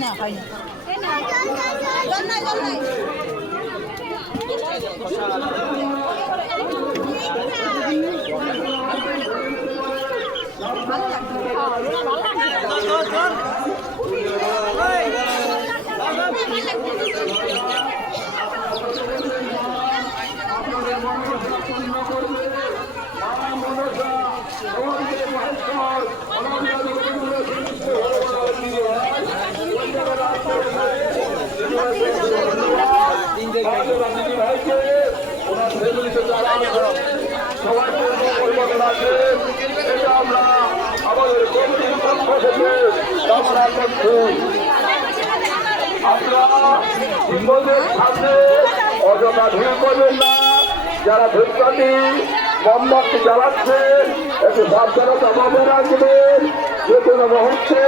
না হয় না জল নাই অযথা ভিড় করবেন না। যারা ধূপকাঠি মোমবাতি জ্বালাচ্ছেন একটু সাবধানতা বজায় রাখবেন। যে কোনো মুহূর্তে